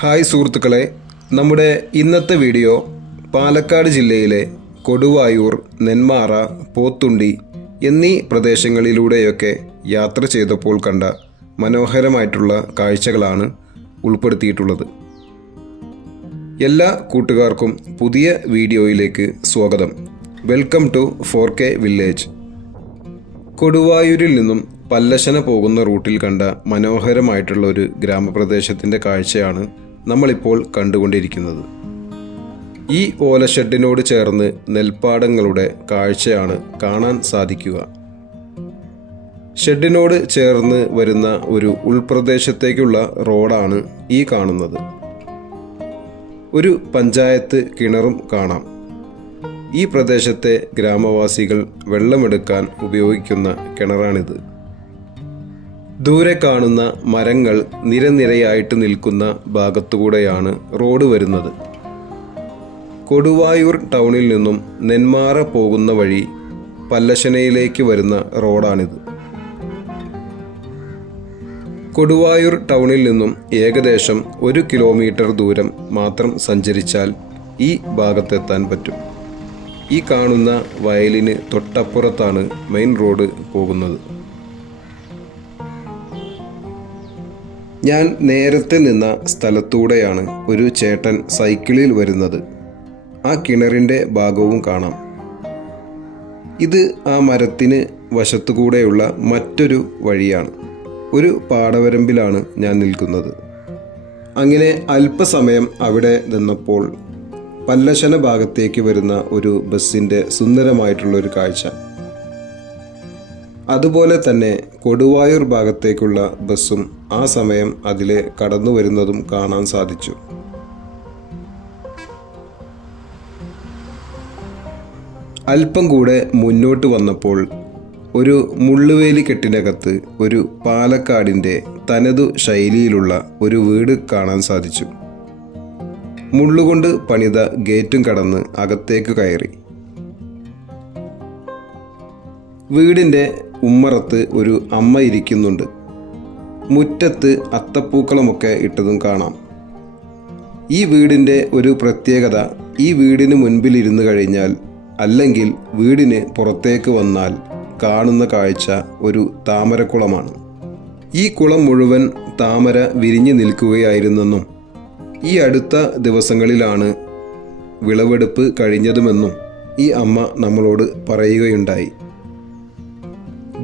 Hi സുഹൃത്തുക്കളെ നമ്മുടെ ഇന്നത്തെ വീഡിയോ പാലക്കാട് ജില്ലയിലെ കൊടുവായൂർ നെന്മാറ പോത്തുണ്ടി എന്നീ പ്രദേശങ്ങളിലൂടെയൊക്കെ യാത്ര ചെയ്തപ്പോൾ കണ്ട മനോഹരമായിട്ടുള്ള കാഴ്ചകളാണ് ഉൾപ്പെടുത്തിയിട്ടുള്ളത്. എല്ലാ കൂട്ടുകാർക്കും പുതിയ വീഡിയോയിലേക്ക് സ്വാഗതം. Welcome to four K village. കൊടുവായൂരിൽ നിന്നും പല്ലശന പോകുന്ന റൂട്ടിൽ കണ്ട മനോഹരമായിട്ടുള്ള ഒരു ഗ്രാമപ്രദേശത്തിന്റെ കാഴ്ചയാണ് നമ്മളിപ്പോൾ കണ്ടുകൊണ്ടിരിക്കുന്നത്. ഈ ഓലഷെഡിനോട് ചേർന്ന് നെൽപ്പാടങ്ങളുടെ കാഴ്ചയാണ് കാണാൻ സാധിക്കുക. ഷെഡിനോട് ചേർന്ന് വരുന്ന ഒരു ഉൾപ്രദേശത്തേക്കുള്ള റോഡാണ് ഈ കാണുന്നത്. ഒരു പഞ്ചായത്ത് കിണറും കാണാം. ഈ പ്രദേശത്തെ ഗ്രാമവാസികൾ വെള്ളമെടുക്കാൻ ഉപയോഗിക്കുന്ന കിണറാണിത്. ദൂരെ കാണുന്ന മരങ്ങൾ നിരനിരയായിട്ട് നിൽക്കുന്ന ഭാഗത്തുകൂടെയാണ് റോഡ് വരുന്നത്. കൊടുവായൂർ ടൗണിൽ നിന്നും നെന്മാറ പോകുന്ന വഴി പല്ലശനയിലേക്ക് വരുന്ന റോഡാണിത്. കൊടുവായൂർ ടൗണിൽ നിന്നും ഏകദേശം ഒരു കിലോമീറ്റർ ദൂരം മാത്രം സഞ്ചരിച്ചാൽ ഈ ഭാഗത്തെത്താൻ പറ്റും. ഈ കാണുന്ന വയലിന് തൊട്ടപ്പുറത്താണ് മെയിൻ റോഡ് പോകുന്നത്. ഞാൻ നേരത്തെ നിന്ന സ്ഥലത്തൂടെയാണ് ഒരു ചേട്ടൻ സൈക്കിളിൽ വരുന്നത്. ആ കിണറിന്റെ ഭാഗവും കാണാം. ഇത് ആ മരത്തിന് വശത്തുകൂടെയുള്ള മറ്റൊരു വഴിയാണ്. ഒരു പാടവരമ്പിലാണ് ഞാൻ നിൽക്കുന്നത്. അങ്ങനെ അല്പസമയം അവിടെ നിന്നപ്പോൾ പല്ലശന ഭാഗത്തേക്ക് വരുന്ന ഒരു ബസ്സിന്റെ സുന്ദരമായിട്ടുള്ളൊരു കാഴ്ച. അതുപോലെ തന്നെ കൊടുവായൂർ ഭാഗത്തേക്കുള്ള ബസ്സും ആ സമയം അതിലെ കടന്നു വരുന്നതും കാണാൻ സാധിച്ചു. അല്പം കൂടെ മുന്നോട്ട് വന്നപ്പോൾ ഒരു മുള്ളുവേലി കെട്ടിനകത്ത് ഒരു പാലക്കാടിന്റെ തനതു ശൈലിയിലുള്ള ഒരു വീട് കാണാൻ സാധിച്ചു. മുള്ളുകൊണ്ട് പണിത ഗേറ്റും കടന്ന് അകത്തേക്ക് കയറി. വീടിന്റെ ഉമ്മറത്ത് ഒരു അമ്മ ഇരിക്കുന്നുണ്ട്. മുറ്റത്ത് അത്തപ്പൂക്കളമൊക്കെ ഇട്ടതും കാണാം. ഈ വീടിന്റെ ഒരു പ്രത്യേകത ഈ വീടിന് മുൻപിൽ ഇരുന്ന് കഴിഞ്ഞാൽ അല്ലെങ്കിൽ വീടിന് പുറത്തേക്ക് വന്നാൽ കാണുന്ന കാഴ്ച ഒരു താമരക്കുളമാണ്. ഈ കുളം മുഴുവൻ താമര വിരിഞ്ഞു നിൽക്കുകയായിരുന്നെന്നും ഈ അടുത്ത ദിവസങ്ങളിലാണ് വിളവെടുപ്പ് കഴിഞ്ഞതുമെന്നും ഈ അമ്മ നമ്മളോട് പറയുകയുണ്ടായി.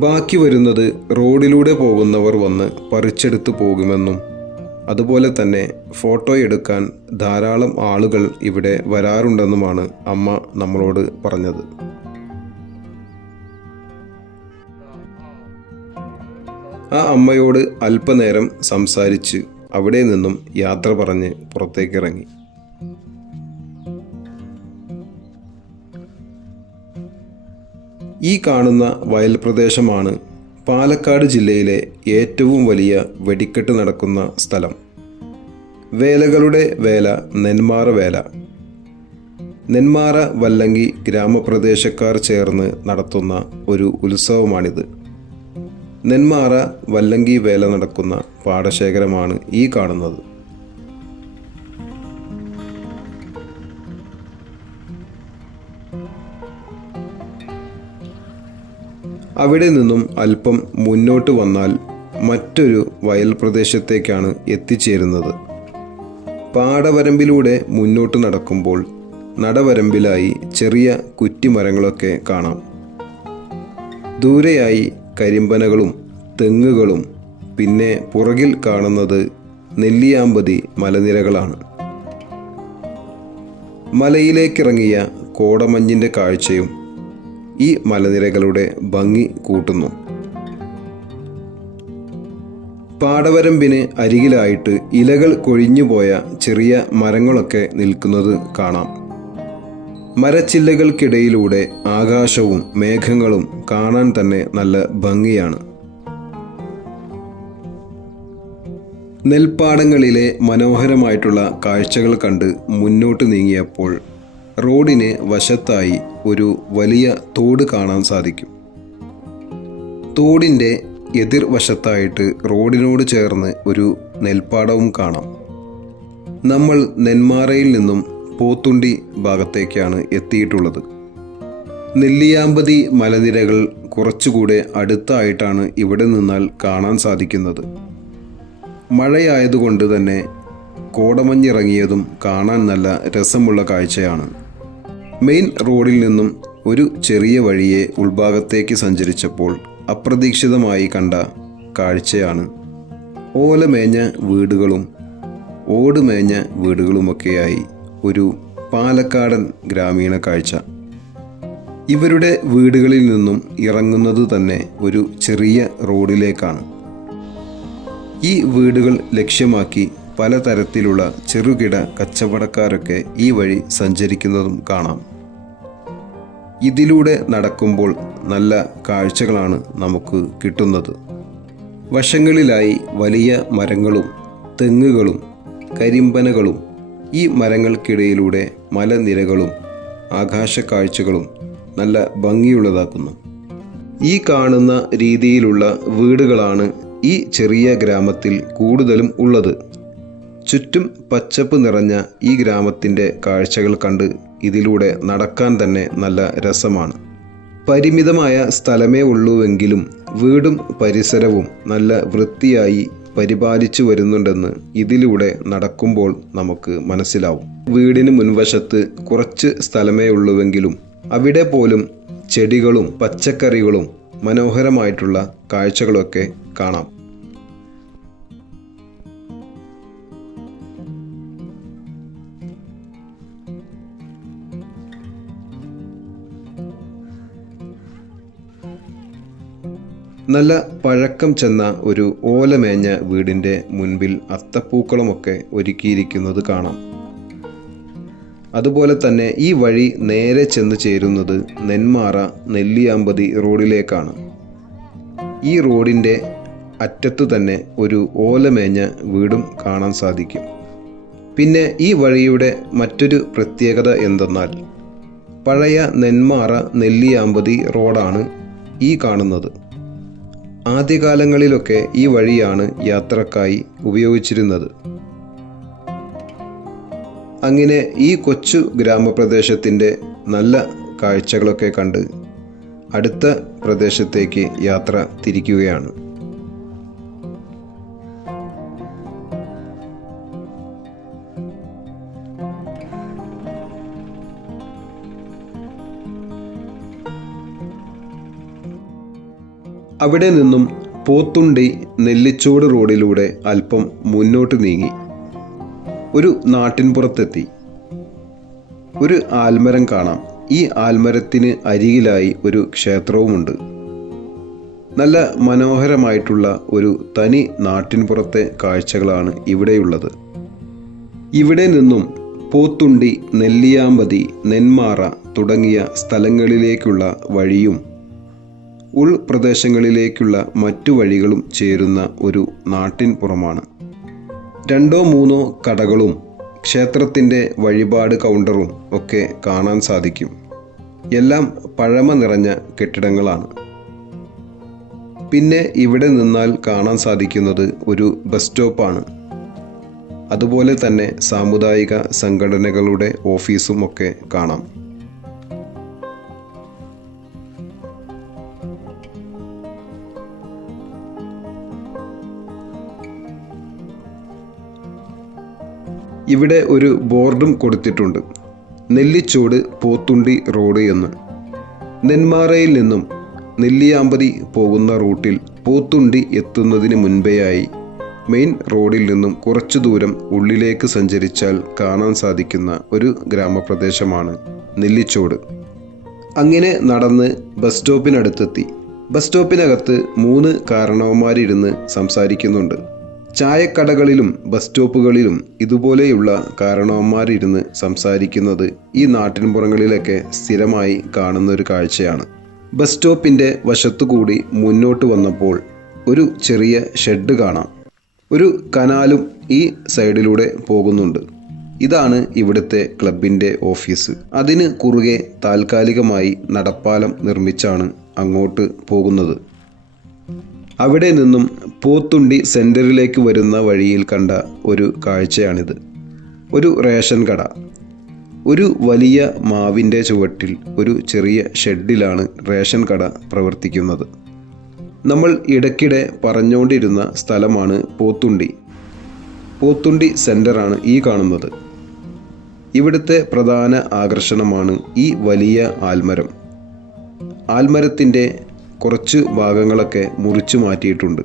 ബാക്കി വരുന്നത് റോഡിലൂടെ പോകുന്നവർ വന്ന് പറിച്ചെടുത്ത് പോകുമെന്നും അതുപോലെ തന്നെ ഫോട്ടോ എടുക്കാൻ ധാരാളം ആളുകൾ ഇവിടെ വരാറുണ്ടെന്നുമാണ് അമ്മ നമ്മളോട് പറഞ്ഞത്. ആ അമ്മയോട് അല്പനേരം സംസാരിച്ച് അവിടെ നിന്നും യാത്ര പറഞ്ഞ് പുറത്തേക്കിറങ്ങി. ഈ കാണുന്ന വയൽ പ്രദേശമാണ് പാലക്കാട് ജില്ലയിലെ ഏറ്റവും വലിയ വെടിക്കെട്ട് നടക്കുന്ന സ്ഥലം. വേലകളുടെ വേല നെന്മാറ വേല. നെന്മാറ വല്ലങ്കി ഗ്രാമപ്രദേശക്കാർ ചേർന്ന് നടത്തുന്ന ഒരു ഉത്സവമാണിത്. നെന്മാറ വല്ലങ്കി വേല നടക്കുന്ന പാടശേഖരമാണ് ഈ കാണുന്നത്. അവിടെ നിന്നും അല്പം മുന്നോട്ട് വന്നാൽ മറ്റൊരു വയൽ പ്രദേശത്തേക്കാണ് എത്തിച്ചേരുന്നത്. പാടവരമ്പിലൂടെ മുന്നോട്ട് നടക്കുമ്പോൾ നടവരമ്പിലായി ചെറിയ കുറ്റിമരങ്ങളൊക്കെ കാണാം. ദൂരെയായി കരിമ്പനകളും തെങ്ങുകളും പിന്നെ പുറകിൽ കാണുന്നത് നെല്ലിയാമ്പതി മലനിരകളാണ്. മലയിലേക്കിറങ്ങിയ കോടമഞ്ഞിന്റെ കാഴ്ചയും ഈ മലനിരകളുടെ ഭംഗി കൂട്ടുന്നു. പാടവരമ്പിന് അരികിലായിട്ട് ഇലകൾ കൊഴിഞ്ഞുപോയ ചെറിയ മരങ്ങളൊക്കെ നിൽക്കുന്നത് കാണാം. മരച്ചില്ലകൾക്കിടയിലൂടെ ആകാശവും മേഘങ്ങളും കാണാൻ തന്നെ നല്ല ഭംഗിയാണ്. നെൽപ്പാടങ്ങളിലെ മനോഹരമായിട്ടുള്ള കാഴ്ചകൾ കണ്ട് മുന്നോട്ട് നീങ്ങിയപ്പോൾ റോഡിന് വശത്തായി ഒരു വലിയ തോട് കാണാൻ സാധിക്കും. തോടിന്റെ എതിർവശത്തായിട്ട് റോഡിനോട് ചേർന്ന് ഒരു നെൽപ്പാടവും കാണാം. നമ്മൾ നെന്മാറയിൽ നിന്നും പോത്തുണ്ടി ഭാഗത്തേക്കാണ് എത്തിയിട്ടുള്ളത്. നെല്ലിയാമ്പതി മലനിരകൾ കുറച്ചുകൂടെ അടുത്തായിട്ടാണ് ഇവിടെ നിന്നാൽ കാണാൻ സാധിക്കുന്നത്. മഴയായതുകൊണ്ട് തന്നെ കോടമഞ്ഞിറങ്ങിയതും കാണാൻ നല്ല രസമുള്ള കാഴ്ചയാണ്. മെയിൻ റോഡിൽ നിന്നും ഒരു ചെറിയ വഴിയെ ഉൾഭാഗത്തേക്ക് സഞ്ചരിച്ചപ്പോൾ അപ്രതീക്ഷിതമായി കണ്ട കാഴ്ചയാണ്. ഓലമേഞ്ഞ വീടുകളും ഓടുമേഞ്ഞ വീടുകളുമൊക്കെയായി ഒരു പാലക്കാടൻ ഗ്രാമീണ കാഴ്ച. ഇവരുടെ വീടുകളിൽ നിന്നും ഇറങ്ങുന്നത് തന്നെ ഒരു ചെറിയ റോഡിലേക്കാണ്. ഈ വീടുകൾ ലക്ഷ്യമാക്കി പലതരത്തിലുള്ള ചെറുകിട കച്ചവടക്കാരൊക്കെ ഈ വഴി സഞ്ചരിക്കുന്നതും കാണാം. ഇതിലൂടെ നടക്കുമ്പോൾ നല്ല കാഴ്ചകളാണ് നമുക്ക് കിട്ടുന്നത്. വശങ്ങളിലായി വലിയ മരങ്ങളും തെങ്ങുകളും കരിമ്പനകളും ഈ മരങ്ങൾക്കിടയിലൂടെ മലനിരകളും ആകാശ കാഴ്ചകളും നല്ല ഭംഗിയുള്ളതാക്കുന്നു. ഈ കാണുന്ന രീതിയിലുള്ള വീടുകളാണ് ഈ ചെറിയ ഗ്രാമത്തിൽ കൂടുതലും ഉള്ളത്. ചുറ്റും പച്ചപ്പ് നിറഞ്ഞ ഈ ഗ്രാമത്തിന്റെ കാഴ്ചകൾ കണ്ട് ഇതിലൂടെ നടക്കാൻ തന്നെ നല്ല രസമാണ്. പരിമിതമായ സ്ഥലമേ ഉള്ളൂവെങ്കിലും വീടും പരിസരവും നല്ല വൃത്തിയായി പരിപാലിച്ചു വരുന്നുണ്ടെന്ന് ഇതിലൂടെ നടക്കുമ്പോൾ നമുക്ക് മനസ്സിലാവും. വീടിന് മുൻവശത്ത് കുറച്ച് സ്ഥലമേ ഉള്ളുവെങ്കിലും അവിടെ പോലും ചെടികളും പച്ചക്കറികളും മനോഹരമായിട്ടുള്ള കാഴ്ചകളൊക്കെ കാണാം. നല്ല പഴക്കം ചെന്ന ഒരു ഓലമേഞ്ഞ വീടിന്റെ മുൻപിൽ അത്തപ്പൂക്കളമൊക്കെ ഒരുക്കിയിരിക്കുന്നത് കാണാം. അതുപോലെ തന്നെ ഈ വഴി നേരെ ചെന്ന് ചേരുന്നത് നെന്മാറ നെല്ലിയാമ്പതി റോഡിലേക്കാണ്. ഈ റോഡിന്റെ അറ്റത്തു തന്നെ ഒരു ഓലമേഞ്ഞ വീടും കാണാൻ സാധിക്കും. പിന്നെ ഈ വഴിയുടെ മറ്റൊരു പ്രത്യേകത എന്തെന്നാൽ പഴയ നെന്മാറ നെല്ലിയാമ്പതി റോഡാണ് ഈ കാണുന്നത്. ആദ്യകാലങ്ങളിലൊക്കെ ഈ വഴിയാണ് യാത്രക്കായി ഉപയോഗിച്ചിരുന്നത്. അങ്ങനെ ഈ കൊച്ചു ഗ്രാമപ്രദേശത്തിന്റെ നല്ല കാഴ്ചകളൊക്കെ കണ്ട് അടുത്ത പ്രദേശത്തേക്ക് യാത്ര തിരിക്കുകയാണ്. അവിടെ നിന്നും പോത്തുണ്ടി നെല്ലിച്ചോട് റോഡിലൂടെ അല്പം മുന്നോട്ട് നീങ്ങി. ഒരു നാട്ടിൻപുറത്തെത്തി. ഒരു ആൽമരം കാണാം. ഈ ആൽമരത്തിന് അരികിലായി ഒരു ക്ഷേത്രവുമുണ്ട്. നല്ല മനോഹരമായിട്ടുള്ള ഒരു തനി നാട്ടിൻപുറത്തെ കാഴ്ചകളാണ് ഇവിടെയുള്ളത്. ഇവിടെ നിന്നും പോത്തുണ്ടി നെല്ലിയാമ്പതി നെന്മാറ തുടങ്ങിയ സ്ഥലങ്ങളിലേക്കുള്ള വഴിയും ഉൾപ്രദേശങ്ങളിലേക്കുള്ള മറ്റു വഴികളും ചേരുന്ന ഒരു നാട്ടിൻ പുറമാണ്. രണ്ടോ മൂന്നോ കടകളും ക്ഷേത്രത്തിന്റെ വഴിപാട് കൗണ്ടറും ഒക്കെ കാണാൻ സാധിക്കും. എല്ലാം പഴമ നിറഞ്ഞ കെട്ടിടങ്ങളാണ്. പിന്നെ ഇവിടെ നിന്നാൽ കാണാൻ സാധിക്കുന്നത് ഒരു ബസ് സ്റ്റോപ്പാണ്. അതുപോലെ തന്നെ സാമുദായിക സംഘടനകളുടെ ഓഫീസും ഒക്കെ കാണാം. ഇവിടെ ഒരു ബോർഡും കൊടുത്തിട്ടുണ്ട്. നെല്ലിച്ചോട് പോത്തുണ്ടി റോഡ് എന്ന്. നെന്മാറയിൽ നിന്നും നെല്ലിയാമ്പതി പോകുന്ന റൂട്ടിൽ പോത്തുണ്ടി എത്തുന്നതിന് മുൻപേയായി മെയിൻ റോഡിൽ നിന്നും കുറച്ചു ദൂരം ഉള്ളിലേക്ക് സഞ്ചരിച്ചാൽ കാണാൻ സാധിക്കുന്ന ഒരു ഗ്രാമപ്രദേശമാണ് നെല്ലിച്ചോട്. അങ്ങനെ നടന്ന് ബസ് സ്റ്റോപ്പിനടുത്തെത്തി. ബസ് സ്റ്റോപ്പിനകത്ത് മൂന്ന് കാരണവന്മാരിരുന്ന് സംസാരിക്കുന്നുണ്ട്. ചായക്കടകളിലും ബസ് സ്റ്റോപ്പുകളിലും ഇതുപോലെയുള്ള കാരണവന്മാരിരുന്ന് സംസാരിക്കുന്നത് ഈ നാട്ടിൻപുറങ്ങളിലൊക്കെ സ്ഥിരമായി കാണുന്ന ഒരു കാഴ്ചയാണ്. ബസ് സ്റ്റോപ്പിന്റെ വശത്തുകൂടി മുന്നോട്ട് വന്നപ്പോൾ ഒരു ചെറിയ ഷെഡ് കാണാം. ഒരു കനാലും ഈ സൈഡിലൂടെ പോകുന്നുണ്ട്. ഇതാണ് ഇവിടുത്തെ ക്ലബിന്റെ ഓഫീസ്. അതിന് കുറുകെ താൽക്കാലികമായി നടപ്പാലം നിർമ്മിച്ചാണ് അങ്ങോട്ട് പോകുന്നത്. അവിടെ നിന്നും പോത്തുണ്ടി സെന്ററിലേക്ക് വരുന്ന വഴിയിൽ കണ്ട ഒരു കാഴ്ചയാണിത്. ഒരു റേഷൻ കട. ഒരു വലിയ മാവിന്റെ ചുവട്ടിൽ ഒരു ചെറിയ ഷെഡിലാണ് റേഷൻ കട പ്രവർത്തിക്കുന്നത്. നമ്മൾ ഇടയ്ക്കിടെ പറഞ്ഞുകൊണ്ടിരുന്ന സ്ഥലമാണ് പോത്തുണ്ടി. പോത്തുണ്ടി സെന്ററാണ് ഈ കാണുന്നത്. ഇവിടുത്തെ പ്രധാന ആകർഷണമാണ് ഈ വലിയ ആൽമരം. ആൽമരത്തിന്റെ കുറച്ച് ഭാഗങ്ങളൊക്കെ മുറിച്ചു മാറ്റിയിട്ടുണ്ട്.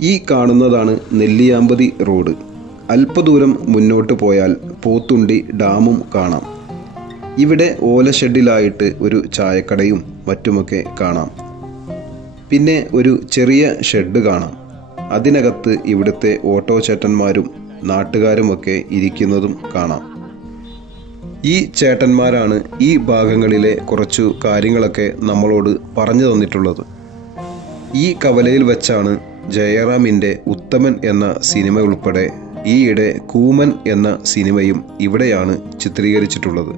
ഈ കാണുന്നതാണ് നെല്ലിയാമ്പതി റോഡ്. അല്പദൂരം മുന്നോട്ട് പോയാൽ പോത്തുണ്ടി ഡാമും കാണാം. ഇവിടെ ഓല ഷെഡിലായിട്ട് ഒരു ചായക്കടയും മറ്റുമൊക്കെ കാണാം. പിന്നെ ഒരു ചെറിയ ഷെഡ് കാണാം. അതിനകത്ത് ഇവിടുത്തെ ഓട്ടോ ചേട്ടന്മാരും നാട്ടുകാരുമൊക്കെ ഇരിക്കുന്നതും കാണാം. ഈ ചേട്ടന്മാരാണ് ഈ ഭാഗങ്ങളിലെ കുറച്ചു കാര്യങ്ങളൊക്കെ നമ്മളോട് പറഞ്ഞു തന്നിട്ടുള്ളത്. ഈ കവലയിൽ വെച്ചാണ് ജയറാമിന്റെ ഉത്തമൻ എന്ന സിനിമ ഉൾപ്പെടെ ഈയിടെ കൂമൻ എന്ന സിനിമയും ഇവിടെയാണ് ചിത്രീകരിച്ചിട്ടുള്ളത്.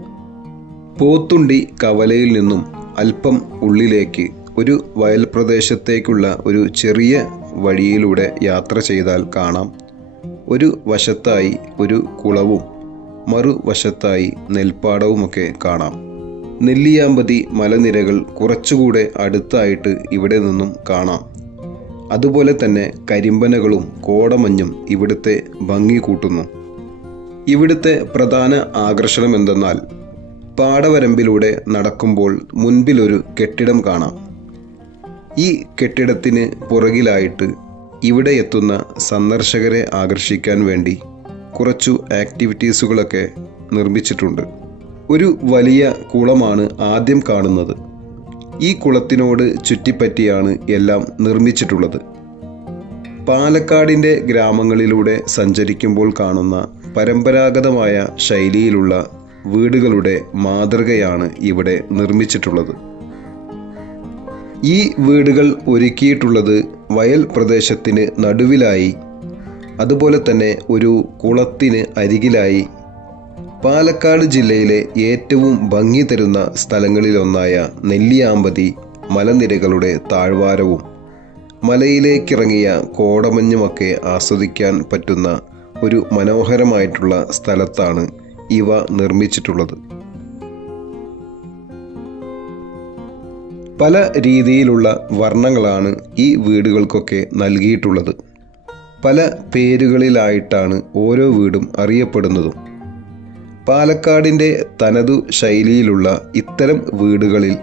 പോത്തുണ്ടി കവലയിൽ നിന്നും അല്പം ഉള്ളിലേക്ക് ഒരു വയൽ പ്രദേശത്തേക്കുള്ള ഒരു ചെറിയ വഴിയിലൂടെ യാത്ര ചെയ്താൽ കാണാം. ഒരു വശത്തായി ഒരു കുളവും മറുവശത്തായി നെൽപ്പാടവുമൊക്കെ കാണാം. നെല്ലിയാമ്പതി മലനിരകൾ കുറച്ചുകൂടെ അടുത്തായിട്ട് ഇവിടെ നിന്നും കാണാം. അതുപോലെ തന്നെ കരിമ്പനകളും കോടമഞ്ഞും ഇവിടുത്തെ ഭംഗി കൂട്ടുന്നു. ഇവിടുത്തെ പ്രധാന ആകർഷണം എന്തെന്നാൽ പാടവരമ്പിലൂടെ നടക്കുമ്പോൾ മുൻപിലൊരു കെട്ടിടം കാണാം. ഈ കെട്ടിടത്തിന് പുറകിലായിട്ട് ഇവിടെ എത്തുന്ന സന്ദർശകരെ ആകർഷിക്കാൻ വേണ്ടി കുറച്ചു ആക്ടിവിറ്റീസുകളൊക്കെ നിർമ്മിച്ചിട്ടുണ്ട്. ഒരു വലിയ കുളമാണ് ആദ്യം കാണുന്നത്. ഈ കുളത്തിനോട് ചുറ്റിപ്പറ്റിയാണ് എല്ലാം നിർമ്മിച്ചിട്ടുള്ളത്. പാലക്കാടിന്റെ ഗ്രാമങ്ങളിലൂടെ സഞ്ചരിക്കുമ്പോൾ കാണുന്ന പരമ്പരാഗതമായ ശൈലിയിലുള്ള വീടുകളുടെ മാതൃകയാണ് ഇവിടെ നിർമ്മിച്ചിട്ടുള്ളത്. ഈ വീടുകൾ ഒരുക്കിയിട്ടുള്ളത് വയൽ പ്രദേശത്തിന് നടുവിലായി അതുപോലെ തന്നെ ഒരു കുളത്തിന് അരികിലായി പാലക്കാട് ജില്ലയിലെ ഏറ്റവും ഭംഗി തരുന്ന സ്ഥലങ്ങളിലൊന്നായ നെല്ലിയാമ്പതി മലനിരകളുടെ താഴ്വാരവും മലയിലേക്കിറങ്ങിയ കോടമഞ്ഞുമൊക്കെ ആസ്വദിക്കാൻ പറ്റുന്ന ഒരു മനോഹരമായിട്ടുള്ള സ്ഥലത്താണ് ഇവ നിർമ്മിച്ചിട്ടുള്ളത്. പല രീതിയിലുള്ള വർണങ്ങളാണ് ഈ വീടുകൾക്കൊക്കെ നൽകിയിട്ടുള്ളത്. പല പേരുകളിലായിട്ടാണ് ഓരോ വീടും അറിയപ്പെടുന്നതും. പാലക്കാടിന്റെ തനതു ശൈലിയിലുള്ള ഇത്തരം വീടുകളിൽ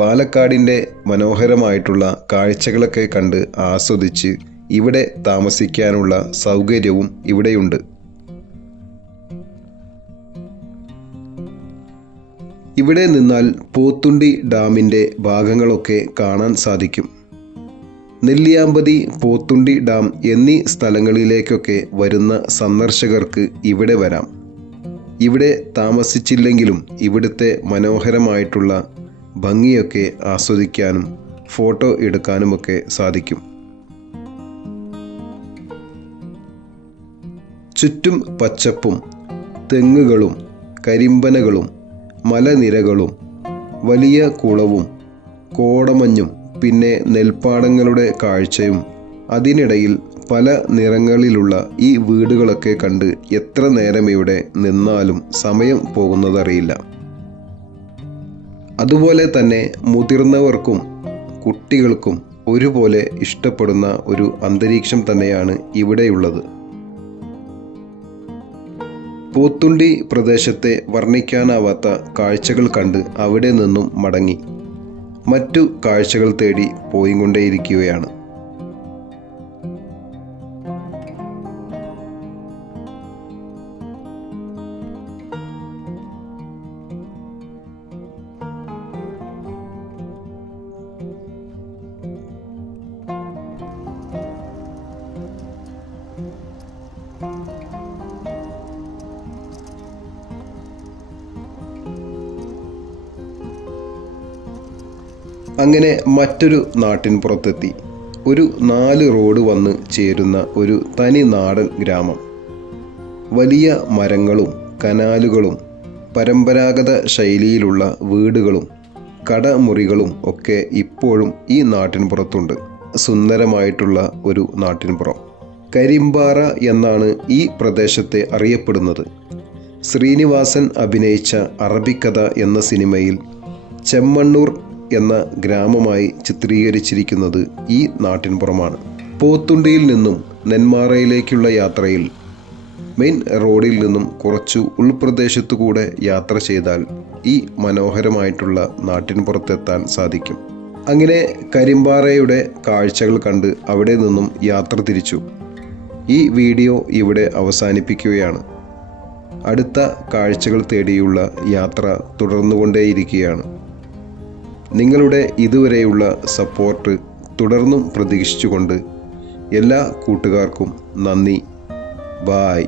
പാലക്കാടിന്റെ മനോഹരമായിട്ടുള്ള കാഴ്ചകളൊക്കെ കണ്ട് ആസ്വദിച്ച് ഇവിടെ താമസിക്കാനുള്ള സൗകര്യവും ഇവിടെയുണ്ട്. ഇവിടെ നിന്നാൽ പോത്തുണ്ടി ഡാമിന്റെ ഭാഗങ്ങളൊക്കെ കാണാൻ സാധിക്കും. നെല്ലിയാമ്പതി പോത്തുണ്ടി ഡാം എന്നീ സ്ഥലങ്ങളിലേക്കൊക്കെ വരുന്ന സന്ദർശകർക്ക് ഇവിടെ വരാം. ഇവിടെ താമസിച്ചില്ലെങ്കിലും ഇവിടുത്തെ മനോഹരമായിട്ടുള്ള ഭംഗിയൊക്കെ ആസ്വദിക്കാനും ഫോട്ടോ എടുക്കാനുമൊക്കെ സാധിക്കും. ചുറ്റും പച്ചപ്പും തെങ്ങുകളും കരിമ്പനകളും മലനിരകളും വലിയ കുളവും കോടമഞ്ഞും പിന്നെ നെൽപ്പാടങ്ങളുടെ കാഴ്ചയും അതിനിടയിൽ പല നിറങ്ങളിലുള്ള ഈ വീടുകളൊക്കെ കണ്ട് എത്ര നേരം ഇവിടെ നിന്നാലും സമയം പോകുന്നതറിയില്ല. അതുപോലെ തന്നെ മുതിർന്നവർക്കും കുട്ടികൾക്കും ഒരുപോലെ ഇഷ്ടപ്പെടുന്ന ഒരു അന്തരീക്ഷം തന്നെയാണ് ഇവിടെയുള്ളത്. പോത്തുണ്ടി പ്രദേശത്തെ വർണിക്കാനാവാത്ത കാഴ്ചകൾ കണ്ട് അവിടെ നിന്നും മടങ്ങി. മറ്റു കാഴ്ചകൾ തേടി പോയിക്കൊണ്ടേയിരിക്കുകയാണ്. അങ്ങനെ മറ്റൊരു നാട്ടിൻ പുറത്തെത്തി. ഒരു നാല് റോഡ് വന്ന് ചേരുന്ന ഒരു തനി നാടൻ ഗ്രാമം. വലിയ മരങ്ങളും കനാലുകളും പരമ്പരാഗത ശൈലിയിലുള്ള വീടുകളും കടമുറികളും ഒക്കെ ഇപ്പോഴും ഈ നാട്ടിൻപുറത്തുണ്ട് സുന്ദരമായിട്ടുള്ള ഒരു നാട്ടിൻപുറം കരിമ്പാറ എന്നാണ് ഈ പ്രദേശത്തെ അറിയപ്പെടുന്നത്. ശ്രീനിവാസൻ അഭിനയിച്ച അറബിക്കഥ എന്ന സിനിമയിൽ ചെമ്മണ്ണൂർ എന്ന ഗ്രാമമായി ചിത്രീകരിച്ചിരിക്കുന്നത് ഈ നാട്ടിൻപുറമാണ്. പോത്തുണ്ടിയിൽ നിന്നും നെന്മാറയിലേക്കുള്ള യാത്രയിൽ മെയിൻ റോഡിൽ നിന്നും കുറച്ചു ഉൾപ്രദേശത്തു കൂടെ യാത്ര ചെയ്താൽ ഈ മനോഹരമായിട്ടുള്ള നാട്ടിൻപുറത്തെത്താൻ സാധിക്കും. അങ്ങനെ കരിമ്പാറയുടെ കാഴ്ചകൾ കണ്ട് അവിടെ നിന്നും യാത്ര തിരിച്ചു. ഈ വീഡിയോ ഇവിടെ അവസാനിപ്പിക്കുകയാണ്. അടുത്ത കാഴ്ചകൾ തേടിയുള്ള യാത്ര തുടർന്നുകൊണ്ടേയിരിക്കുകയാണ്. നിങ്ങളുടെ ഇതുവരെയുള്ള സപ്പോർട്ട് തുടർന്നും പ്രതീക്ഷിച്ചുകൊണ്ട് എല്ലാ കൂട്ടുകാർക്കും നന്ദി. ബായ്